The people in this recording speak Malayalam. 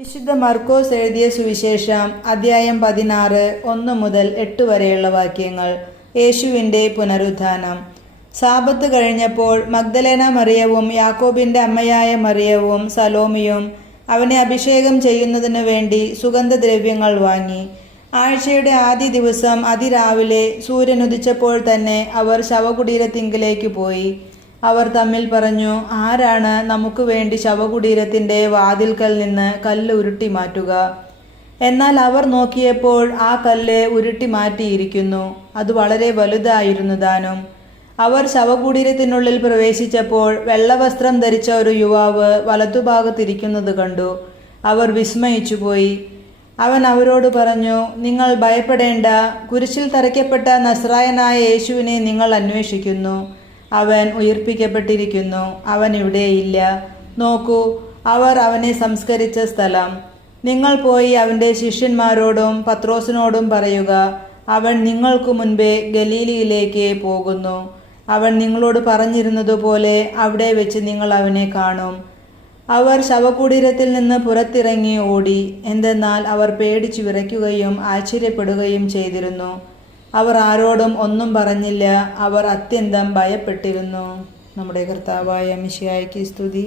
വിശുദ്ധ മർക്കോസ് എഴുതിയ സുവിശേഷം അദ്ധ്യായം 16 1 മുതൽ 8 വരെയുള്ള വാക്യങ്ങൾ. യേശുവിൻ്റെ പുനരുത്ഥാനം. സാബത്ത് കഴിഞ്ഞപ്പോൾ മഗ്ദലേന മറിയവും യാക്കോബിൻ്റെ അമ്മയായ മറിയവും സലോമിയും അവനെ അഭിഷേകം ചെയ്യുന്നതിനു വേണ്ടി സുഗന്ധദ്രവ്യങ്ങൾ വാങ്ങി. ആഴ്ചയുടെ ആദ്യ ദിവസം അതിരാവിലെ സൂര്യനുദിച്ചപ്പോൾ തന്നെ അവർ ശവകുടീരത്തിങ്കിലേക്ക് പോയി. അവർ തമ്മിൽ പറഞ്ഞു, ആരാണ് നമുക്ക് വേണ്ടി ശവകുടീരത്തിൻ്റെ വാതിൽക്കൽ നിന്ന് കല്ല് ഉരുട്ടി മാറ്റുക? എന്നാൽ അവർ നോക്കിയപ്പോൾ ആ കല്ല് ഉരുട്ടി മാറ്റിയിരിക്കുന്നു. അത് വളരെ വലുതായിരുന്നു താനും. അവർ ശവകുടീരത്തിനുള്ളിൽ പ്രവേശിച്ചപ്പോൾ വെള്ളവസ്ത്രം ധരിച്ച ഒരു യുവാവ് വലത്തുഭാഗത്തിരിക്കുന്നത് കണ്ടു. അവർ വിസ്മയിച്ചുപോയി. അവൻ അവരോട് പറഞ്ഞു, നിങ്ങൾ ഭയപ്പെടേണ്ട. കുരിശിൽ തറയ്ക്കപ്പെട്ട നസ്രായനായ യേശുവിനെ നിങ്ങൾ അന്വേഷിക്കുന്നു. അവൻ ഉയിർപ്പിക്കപ്പെട്ടിരിക്കുന്നു. അവൻ ഇവിടെയില്ല. നോക്കൂ, അവർ അവനെ സംസ്കരിച്ച സ്ഥലം. നിങ്ങൾ പോയി അവൻ്റെ ശിഷ്യന്മാരോടും പത്രോസിനോടും പറയുക, അവൻ നിങ്ങൾക്ക് മുൻപേ ഗലീലയിലേക്ക് പോകുന്നു. അവൻ നിങ്ങളോട് പറഞ്ഞിരുന്നതുപോലെ അവിടെ വെച്ച് നിങ്ങൾ അവനെ കാണും. അവർ ശവകുടീരത്തിൽ നിന്ന് പുറത്തിറങ്ങി ഓടി. എന്തെന്നാൽ അവർ പേടിച്ചു വിറയ്ക്കുകയും ആശ്ചര്യപ്പെടുകയും ചെയ്തിരുന്നു. അവർ ആരോടും ഒന്നും പറഞ്ഞില്ല. അവർ അത്യന്തം ഭയപ്പെട്ടിരുന്നു. നമ്മുടെ കർത്താവായ മിശിഹായ്ക്ക് സ്തുതി.